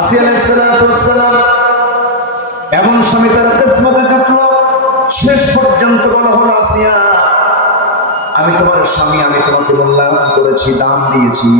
আসিয়া আলাইসালাম এমন স্বামী তার কিসমতে জুটল শেষ পর্যন্ত বলা হলো, আসিয়া, আমি তোমার স্বামী, আমি তোমাকে মূল্যায়ন করেছি দাম দিয়েছি,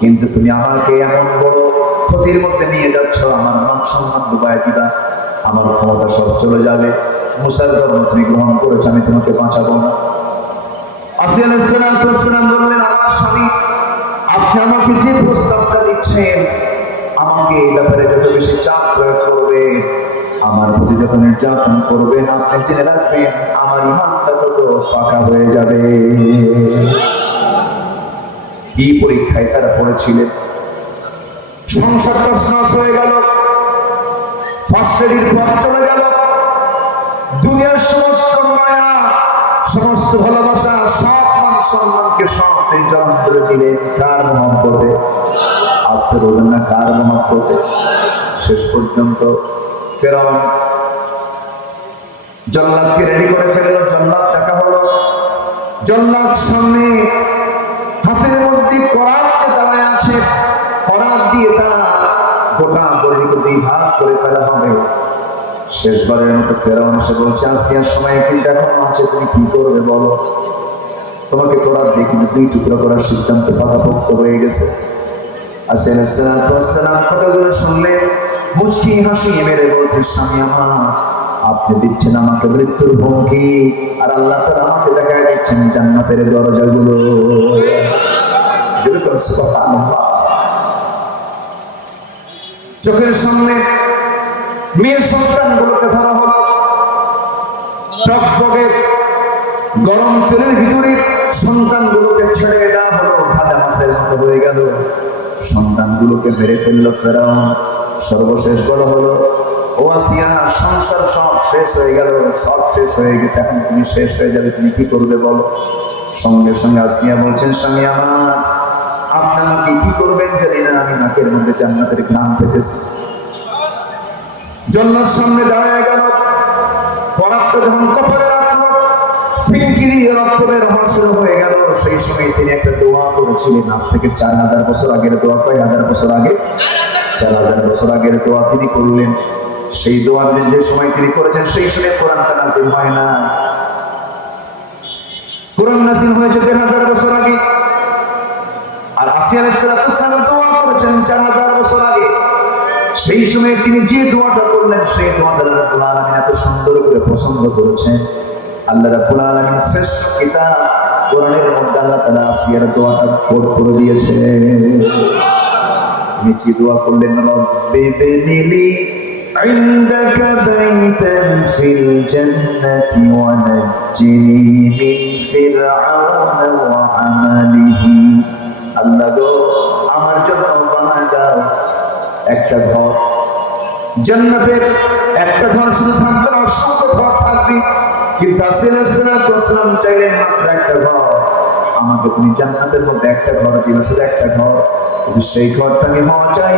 কিন্তু তুমি আমাকে এমন বড় ক্ষতির মধ্যে নিয়ে যাচ্ছ, আমার মান সম্মান ডুবাই দিবা, আমার ক্ষমতা সব চলে যাবে। মুসার ধর্ম তুমি গ্রহণ করেছ, আমি তোমাকে বাঁচাবো না। আসিয়া আলাইসালাম বললেন, আমার স্বামী, আপনি আমাকে যে প্রস্তাবটা দিচ্ছেন আমাকে এই ব্যাপারে যত বেশি চাপ প্রয়োগ করবে, আমার প্রতি যত নির্যাতন করবেন আপনি জেনে রাখবেন, আমার ইমানটা তত পাকা হয়ে যাবে। কি পরীক্ষায় তারা পড়েছিলেন? সংসারটা হয়ে গেল। ফার্স্ট পথ চলে গেল। দুনিয়ার সমস্ত মায়া, সমস্ত ভালোবাসা, সব মান সম্মানকে সব করে দিলেন কার মহব্বতে। আসতে বলবেন না কার মহব্বতে শেষ পর্যন্ত ফেরাউন জল্লাদকে রেডি করে ফেলল, জল্লাদ দেখা হলো। জল্লাদ সামনে হাতের মধ্যে করাতকে দাঁড়ায় আছে। করাত দিয়ে তারা গোটা দুই ভাগ করে ফেলা হবে। শেষবারের মতো ফেরাউন এসে বলছে, আসিয়ার সময় কিন্তু এখনও আছে তুমি কি করবে বলো? তোমাকে করার দিয়ে কিন্তু দুই টুকরো করার সিদ্ধান্ত পাকাপোক্ত হয়ে গেছে। আসসালাম কথাগুলো শুনলে মুশকি হাসি মেরে বলছে, স্বামী আমার, আপনি দিচ্ছেন আমাকে মৃত্যুর হুমকি, আর আল্লাহ তারা আমাকে দেখায় দিচ্ছেন জান্নাতের দরজাগুলো। চোখের সামনে মেয়ের সন্তানগুলোকে ধরা হলো। টকবগে গরম তেলের ভিতরে সন্তানগুলোকে ছেড়ে দেওয়া হলো। ভাজা মাছের মতো হয়ে গেল। সন্তানগুলোকে মেরে ফেলল ফেরাউন। সর্বশেষ বড় হলো আসিয়া, সংসার সব শেষ হয়ে গেল, সব শেষ হয়ে গেছে, এখন তুমি শেষ হয়ে যাবে, তুমি কি করবে বলো? সঙ্গে সঙ্গে আসিয়া বলছেন, স্বামী আমার, আপনি আমাকে কি করবেন জানি না আমি নাকের মধ্যে জান্নাতের গ্রাম পেতেছি? জন্নার সামনে দাঁড়ায় গেল। পরাক্ত যখন কপালে রাখল ফিঙ্কি দিয়ে রক্ত বের হয়ে গেল। সেই সময় তিনি একটা দোয়া করেছিলেন। আজ থেকে চার হাজার বছর আগের দোয়া। কয় হাজার বছর আগে? চার হাজার বছর আগের দোয়া তিনি করলেন। সেই দোয়া যে সময় তিনি করেছেন, সেই সময় কোরআনটা নাজিল হয় না। কোরআন হয়েছে দেড় হাজার বছর আগে। আর আসিয়া আলাইসালাম দোয়া করেছেন চার হাজার বছর আগে। সেই সময় তিনি যে দোয়াটা করলেন, সেই দোয়াটা আলামিন এত সুন্দর করে পছন্দ করেছেন। আল্লাহ রাব্বুল আলামিন শ্রেষ্ঠ কিতাব কোরআনের মধ্যে আল্লাহ তাআলা আসিয়ার দোয়াটা কোট করে দিয়েছে তিনি কি দোয়া করলেন রব্বি বিনিলি عندك بيتا في الجنة ونجني من فرعون وعمله আল্লাহ গো আমার জন্য বানায় দাও একটা ঘর জান্নাতের একটা ঘর শুধু থাকবে কিন্তু আসিলাম চাইলেন মাত্র একটা ঘর। আমাকে তুমি জান্নাতের মধ্যে একটা ঘর দিও শুধু একটা ঘর। কিন্তু সেই ঘরটা আমি হওয়া চাই।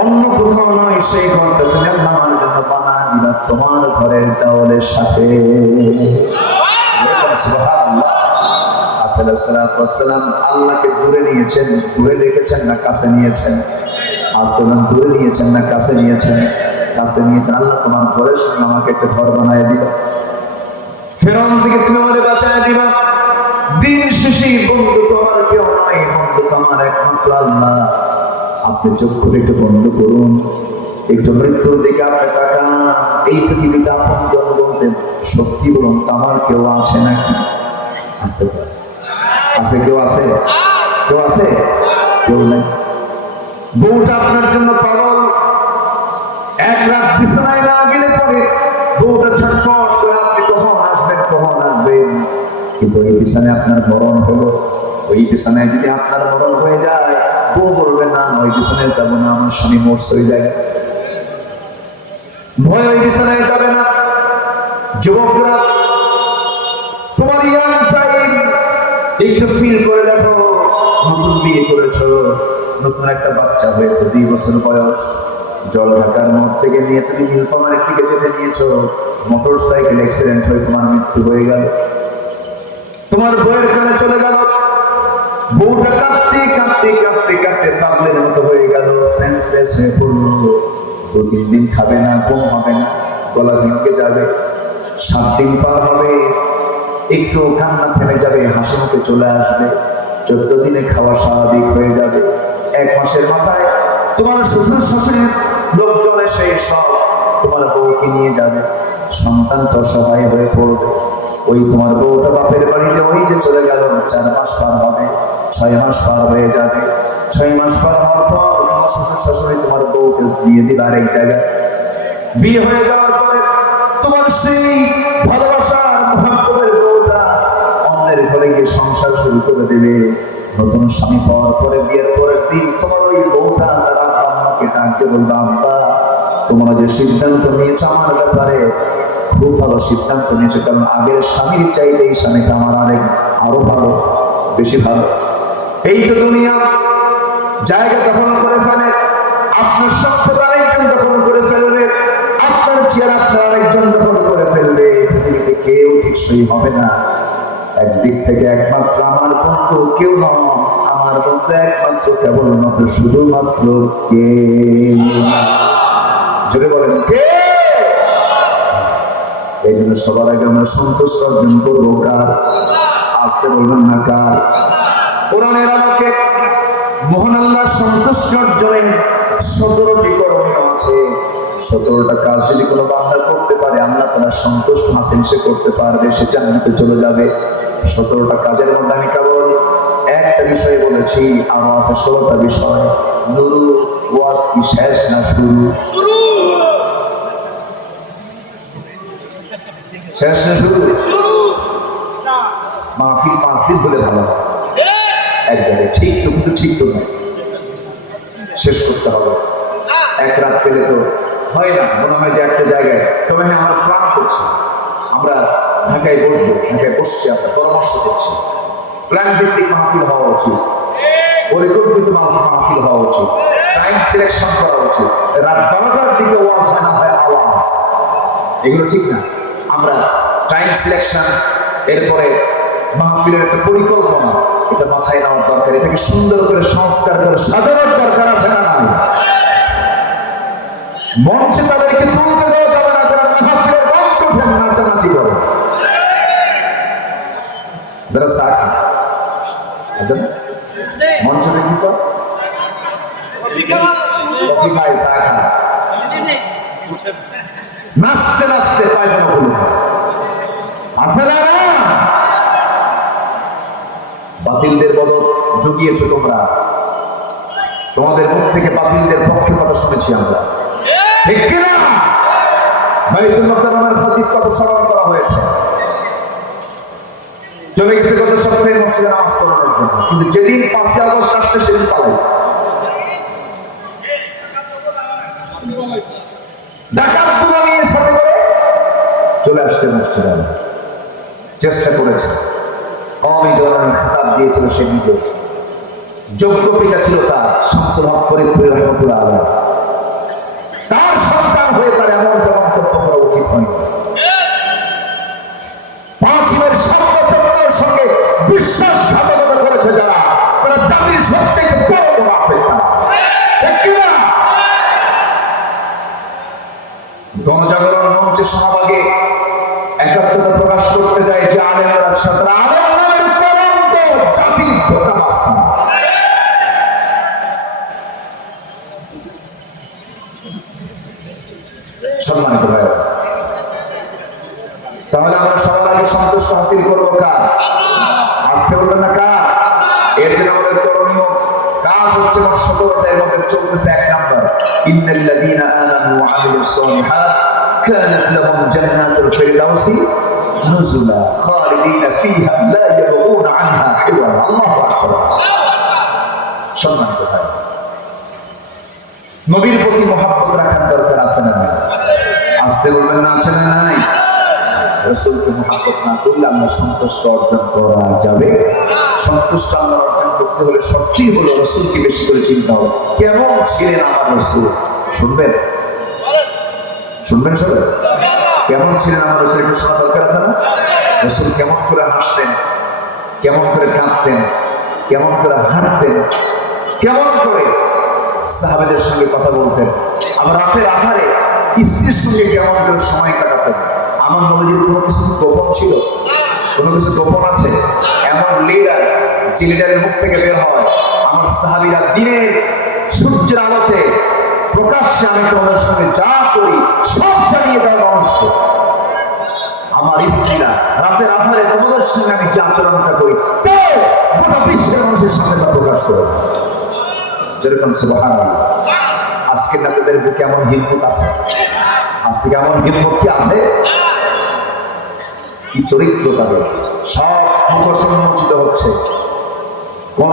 অন্য কোথাও নয়, সেই ঘরটা তুমি আমার জন্য বানা দিবা তোমার ঘরের দেওয়ালের সাথে। আল্লাহকে দূরে নিয়েছেন। দূরে রেখেছেন না কাছে নিয়েছেন? আসসালাম দূরে নিয়েছেন না কাছে নিয়েছেন? কাছে নিয়েছেন, আল্লাহ তোমার ঘরের সঙ্গে আমাকে একটা ঘর বানায় দিবা ফেরন থেকে তুমি আমাদের বাঁচায় দিবা। দিন শেষে বন্ধু তোমার কেউ নয় বন্ধু তোমার একমাত্র আল্লাহ। আপনি চোখ করে একটু বন্ধ করুন। একটু মৃত্যুর দিকে আপনি তাকান। এই পৃথিবীতে আপন জন বলতে সত্যি বলুন, তোমার কেউ আছে নাকি? আসতে আছে কেউ আছে? কেউ আছে? কেউ নেই। বউটা আপনার জন্য পাগল। এক রাত বিছানায় না গেলে পরে বউটা ছটফট করে আপনি কখন আসবেন কখন আসবেন? কিন্তু ওই বিছানায় আপনার মরণ হলো। ওই বিছানায় যদি আপনার মরণ হয়ে যায়, বউ বলবে, না ওই বিছানায় যাব না, আমার স্বামী মরছে ওই জায়গায় ভয় ওই বিছানায় যাবে না। যুবকরা, তোমার ইয়াং টাইম একটু ফিল করে দেখো, নতুন বিয়ে করেছ, নতুন একটা বাচ্চা হয়েছে, দুই বছর বয়স। জল ঢাকার মোড় থেকে নিয়ে তুমি নীলফামারের দিকে যেতে নিয়েছো মোটর সাইকেল অ্যাক্সিডেন্ট হয়ে তোমার মৃত্যু হয়ে গেল। তোমার বইয়ের কানে চলে গেল। বউটা কাঁদতে কাঁদতে কাঁদতে কাঁদতে পাগলের মতো হয়ে গেল সেন্সলেস হয়ে পড়ল। দু তিন দিন খাবে না, ঘুম হবে না, গলা ভেঙে যাবে, সাত দিন পার হবে। একটু কান্না থেমে যাবে, হাসি মুখে চলে আসবে। চোদ্দ দিনে খাওয়া স্বাভাবিক হয়ে যাবে। এক মাসের মাথায় তোমার শ্বশুর শাশুড়ির লোকজন এসে সব তোমার বউকে নিয়ে যাবে। সন্তান তো সবাই হয়ে পড়বে। ওই তোমার বউটা বাপের বাড়িতে ওই যে চলে গেল, চার মাস পার হবে, ছয় মাস পার হয়ে যাবে। ছয় মাস পার হওয়ার পর তোমার শ্বশুর শাশুড়ি তোমার বউকে বিয়ে দিবে আরেক জায়গায়। বিয়ে হয়ে যাওয়ার পরে তোমার সেই ভালোবাসার মহাপ্রভের বউটা অন্যের ঘরে গিয়ে সংসার শুরু করে দেবে। নতুন স্বামী পাওয়ার পরে বিয়ের পরের দিন তোমার ডাকতে বলবে আম্মা তোমরা যে সিদ্ধান্ত নিয়েছো আমার ব্যাপারে, খুব ভালো সিদ্ধান্ত নিয়েছো, কারণ আগের স্বামীর চাইতে এই স্বামীটা আমার আরেক আরও ভালো, বেশি ভালো। এই তো দুনিয়া, জায়গা দখল করে ফেলে, আপনার সভ্যতা আরেকজন দখল করে ফেলবে, আপনার চেয়ার আপনার আরেকজন দখল করে ফেলবে, পৃথিবীতে কেউ টিকসই হবে না। একদিক থেকে একমাত্র আমার বন্ধু, কেউ নয়। আমার একমাত্র কেবলমাত্র শুধুমাত্র কে? বলেন, কে? এই জন্য সবার আগে আমরা অর্জন করব কার? আসতে বলবেন না কার? আলোকে মোহন আল্লাহ অর্জনে সতেরোটি করণীয় আছে। সতেরোটা কাজ যদি কোনো বান্দা করতে পারে, আল্লাহ তারা সন্তুষ্ট হাসিল সে করতে পারবে, সে জান্নাতে চলে যাবে। সতেরোটা কাজের মধ্যে আমি কেবল একটা বিষয় বলেছি আরও আছে ষোলোটা বিষয়। নুরু ওয়াজ কি শেষ না শুরু? শেষ না শুরু? মাহফিল পাঁচ দিন হলে ভালো। এক জায়গায় ঠিক তো কিন্তু ঠিক তো নয়। শেষ করতে হবে। এক রাত পেলে তো হয় না মনে হয় যে একটা জায়গায়। তবে হ্যাঁ আমরা প্ল্যান করছি। আমরা ঢাকায় বসবো ঢাকায় বসছি আমরা পরামর্শ করছি প্ল্যান ভিত্তিক মাহফিল হওয়া উচিত। সিলেকশন করা উচিত। সিলেকশন এরপরে মাহফিলের পরিকল্পনা, এটা মাথায় নেওয়ার দরকার। এটাকে সুন্দর করে, সংস্কার করে, সাজানোর দরকার আছে না মঞ্চে তাদেরকে তুলতে দেওয়া যাবে না যারা মঞ্চ যারা খায় চা নাচতে নাচতে পায়জামা খুলে আছে না? বাতিলদের বদল জুগিয়েছো তোমরা। তোমাদের মুখ থেকে বাতিলদের পক্ষে কথা শুনেছি আমরা। ঠিক কিনা বাইতুল মুকাররমের কত স্মরণ করা হয়েছে। চলে গেছে গত সপ্তাহে মসজিদে নামাজ পড়ানোর জন্য। কিন্তু যেদিন পাঁচই আগস্ট আসছে, সেদিন পালাইছে। ডাকাত নিয়ে সাথে করে চলে আসছে মসজিদে। চেষ্টা করেছে। কমই খাতাব দিয়েছিল সে নিজে যোগ্য পিতা ছিল তার, শামসুল হক ফরিদপুর রহমতুল্লাহ আলম। তার সন্তান হয়ে তার ফিরদাউসি নুজুলা খালিদিনা ফিহা লা ইয়াবগুনা আনহা হিওয়ালা আল্লাহু আকবার। সম্মানিত ভাই। নবীর প্রতি মহাব্বত রাখার দরকার আছে না আসতে বলবেন না, আছে না নাই? রসুলকে মহাব্বত না করলে আমরা সন্তুষ্ট অর্জন করা যাবে। সন্তুষ্ট আমরা অর্জন করতে হলে সবচেয়ে হলো রসুলকে বেশি করে চিন্তা হবে। কেমন ছিলেন আমার রসুল? শুনবেন? শুনবেন সবাই? কেমন ছিলেন আমার রসুল একটু শোনা দরকার আছে না? রসুল কেমন করে হাসতেন, কেমন করে কাঁদতেন, কেমন করে হাঁটতেন, কেমন করে সাহাবেদের সঙ্গে কথা বলতেন আমার রাতের আধারে স্ত্রীর সঙ্গে কেমন করে সময় কাটাতেন। আমার নবীজির কোনো কিছু গোপন ছিল? কোনো কিছু গোপন আছে? এমন লিডার যে লিডারের মুখ থেকে বের হয়, আমার সাহাবিরা দিনের সূর্যের আলোতে প্রকাশ্যে আমি তোমাদের সঙ্গে যা করি, সব জানিয়ে দেওয়া মানুষকে আমার স্ত্রীরা রাতের আধারে তোমাদের সঙ্গে আমি যে আচরণটা করি তাও গোটা বিশ্বের মানুষের সামনে তা প্রকাশ করে। যেরকম সুবাহান আজকে আপনাদের বুকে এমন হিম্মত আছে? আজকে এমন হিম্মত কি আছে? কি চরিত্র তাদের? সব মুখসম্মোচিত হচ্ছে। কোন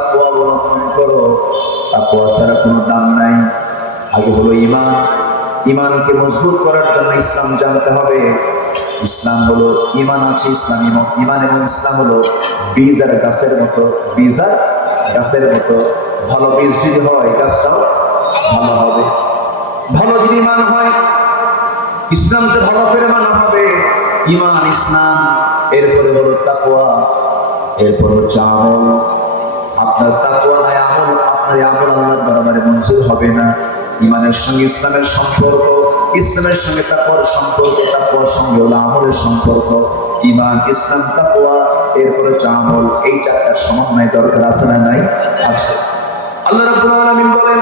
তাকওয়া ছাড়া কোনো দাম নাই। আগে হলো ইমান ইমানকে মজবুত করার জন্য ইসলাম জানতে হবে। ইসলাম হলো ইমান আছে, ইসলাম ইমান এবং ইসলাম হলো বীজ আর গাছের মতো। বীজ আর গাছের মতো। ভালো বীজ যদি হয়, গাছটাও ভালো হবে। ভালো যদি ইমান হয় ইসলামকে ভালো করে মানা হবে। ইমান ইসলাম, এরপরে হলো তাকওয়া, এরপর হচ্ছে আমল। আপনার তাকওয়া নাই, আমল আপনার আমল আল্লাহর দরবারে মঞ্জুর হবে না। ইমানের সঙ্গে ইসলামের সম্পর্ক, ইসলামের সঙ্গে তাকওয়ার সম্পর্ক, তাকওয়ার সঙ্গে হলো আমলের সম্পর্ক। ইমান, ইসলাম, তাকওয়া, এরপর হচ্ছে এই চারটার সমন্বয় দরকার আছে না নাই? আছে। আল্লাহ বলেন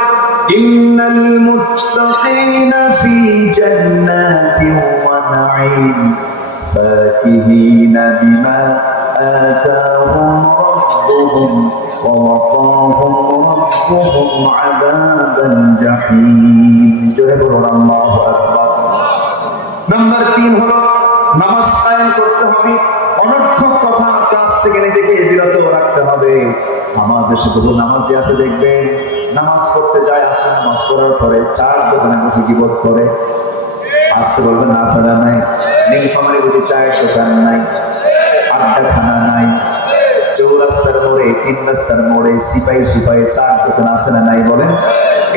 ওয়া ওয়াকাহুম রাব্বুহুম আযাবাল জাহিম জোরে বলুন, আল্লাহু আকবার। নাম্বার তিন হলো, নামাজ কায়েম করতে হবে। অনর্থক কথা কাজ থেকে নিজেকে বিরত রাখতে হবে। আমার দেশে বহু নামাজি আছে, দেখবেন, নামাজ পড়তে যায় আসে নামাজ পড়ার পরে চার দোকানে বসে গিবত করে। আসতে বলবেন, না, সারা নাই। নীলফামারি বুঝি চায়ের দোকান নাই। আড্ডা খানা নাই। চৌরাস্তার মোড়ে, তিন রাস্তার মোড়ে সিপাই সুপাই চার দোকান আছে না নাই বলেন?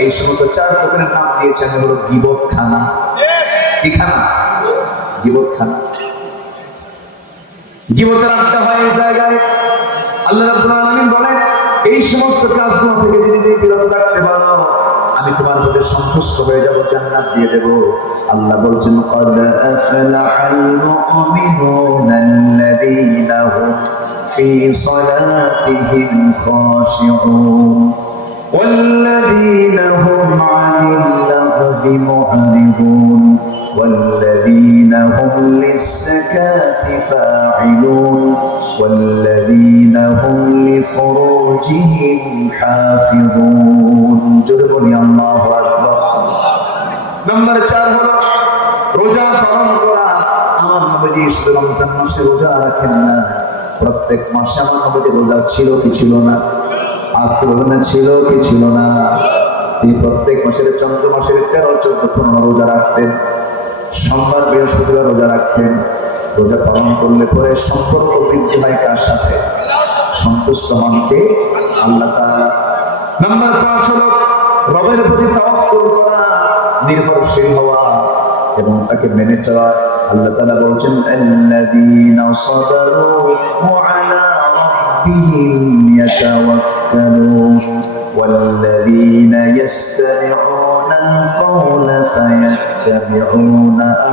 এই সমস্ত চার দোকানের নাম দিয়েছেন হলো গিবত খানা। কি খানা? গিবত খানা। গিবতের আড্ডা হয় এই জায়গায়। আল্লাহ রাব্বুল আলামিন বলেন, এই সমস্ত কাজগুলো থেকে যদি বিরত থাকতে পারো আমি তোমার প্রতি সন্তুষ্ট হয়ে যাব জান্নাত দিয়ে দেব আল্লাহ বলছেন قد أفلح المؤمنون الذين هم في صلاتهم خاشعون والذين هم عن اللغو معرضون والذين هم للزكاة فاعلون والذين هم لفروجهم حافظون جربني الله أكبر নম্বর চার হলো রোজা পালন করা আমার নবীজি শুধু রমজান মাসে রোজা রাখেন না প্রত্যেক মাসে আমার নবীজি রোজা ছিল কি ছিল না আজকে বলবেন না ছিল কি ছিল না তিনি প্রত্যেক মাসের চন্দ্র মাসের তেরো চোদ্দ পনেরো রোজা রাখতেন সোমবার বৃহস্পতিবার রোজা রাখতেন রোজা পালন করলে পরে সম্পর্ক বৃদ্ধি হয় কার সাথে সন্তুষ্ট হনকে আল্লাহ তাআলা নাম্বার পাঁচ হলো রবের প্রতি তাওয়াক্কুল করা নির্ভরশীল হওয়া এবং তাকে মেনে চলা আল্লাহ তাআলা বলছেন আল্লাযীনা সাবারু ওয়া আলা রাব্বিহিম ইয়াতাওয়াক্কালুন والذين يستمعون القول فيتبعون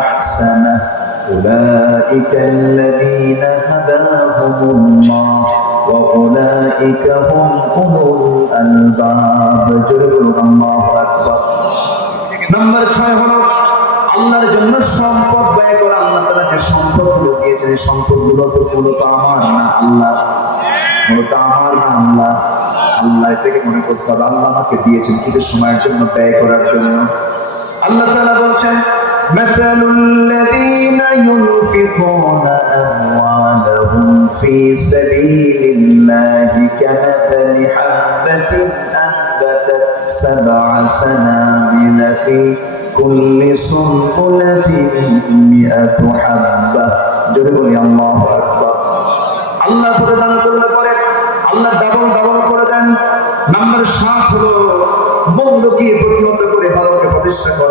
أحسنه أولئك الذين هداهم الله وأولئك هم أولو الألباب جرب الله أكبر নাম্বার ছয় হলো আল্লাহর জন্য সম্পদ ব্যয় করা আল্লাহ তাআলা যে সম্পদগুলো দিয়েছেন এই সম্পদগুলো তো মূলত আমার না আল্লাহ মূলত আমার না আল্লাহ আল্লাহ এটাকে মনে করতে হবে আল্লাহ আমাকে দিয়েছেন কিছু সময়ের জন্য ব্যয় করার জন্য আল্লাহ তাআলা বলছেন, মাসালুল্লাযীনা ইউনফিকুনা আমওয়ালাহুম ফি সাবিলিল্লাহি কামাসালি হাববাতিন আহবাতাত সাবআ সানাবিল ফি কুল্লি সুনবুলাতিন মিআতু হাব্বা। জোরে বলি, আল্লাহু আকবার। আল্লাহ প্রদান করলে পরে, আল্লাহ ডাবল ডাবল করে দেন। নাম্বার 7 হলো মন্দকে প্রতিহত করে ভালোকে প্রতিষ্ঠা করা।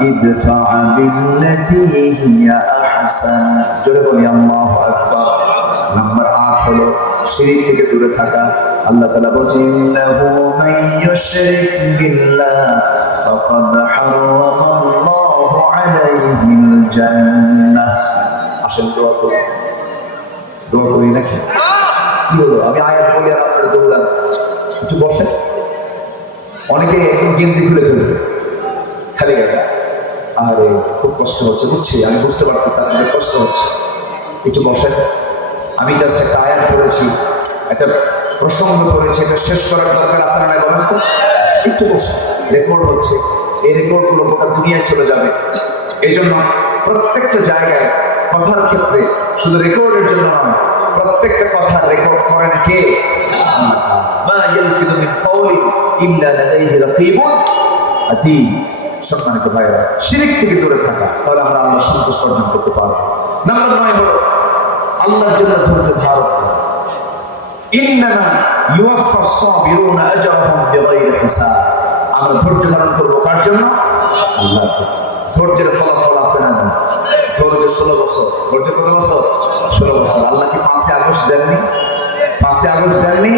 ইদফা বিল্লাতি হিয়া আহসান জোরে বলি, আল্লাহু নাম্বার আট হলো শিরিক থেকে দূরে থাকা। আল্লাহ তাআলা বলেন ইন্নাহু মান আসেন, দোয়া নাকি? কি হলো? আমি আয়াত বলি আর বসেন। অনেকে গেঞ্জি খুলে ফেলছে। খালি গায়ে। আরে, খুব কষ্ট হচ্ছে, বুঝছি? আমি বুঝতে পারতেছি আপনাদের কষ্ট হচ্ছে। একটু বসেন। আমি জাস্ট একটা আয়াত করেছি একটা প্রসঙ্গ করেছি এটা শেষ করার দরকার আছে না বলেন তো? একটু বসে রেকর্ড হচ্ছে। এই রেকর্ডগুলো গোটা দুনিয়ায় চলে যাবে। এই জন্য প্রত্যেকটা জায়গায় কথার ক্ষেত্রে শুধু রেকর্ডের জন্য নয়, প্রত্যেকটা কথা রেকর্ড করেন কে? মা ইয়ালফিদু মিন কাওলিন ইল্লা লাদাইহি রাকিবুন আতীত সম্মানিত ভাইরা, শিরিক থেকে দূরে থাকা, তাহলে আমরা আল্লাহ সন্তোষ অর্জন করতে পারব। নাম্বার নয় হলো, আল্লাহর জন্য ধৈর্য ধারণ করা। ইন্নামা ইউয়াফা সাবিরুনা আজরাহুম বিগাইরি হিসাব। আমরা ধৈর্য ধারণ করব কার জন্য? আল্লাহর জন্য। ধৈর্যের ফলাফল আছে না? ধৈর্য ষোলো বছর। ধৈর্য কত বছর? ষোলো বছর। আল্লাহ কি পাঁচই আগস্ট দেননি? পাঁচই আগস্ট দেননি?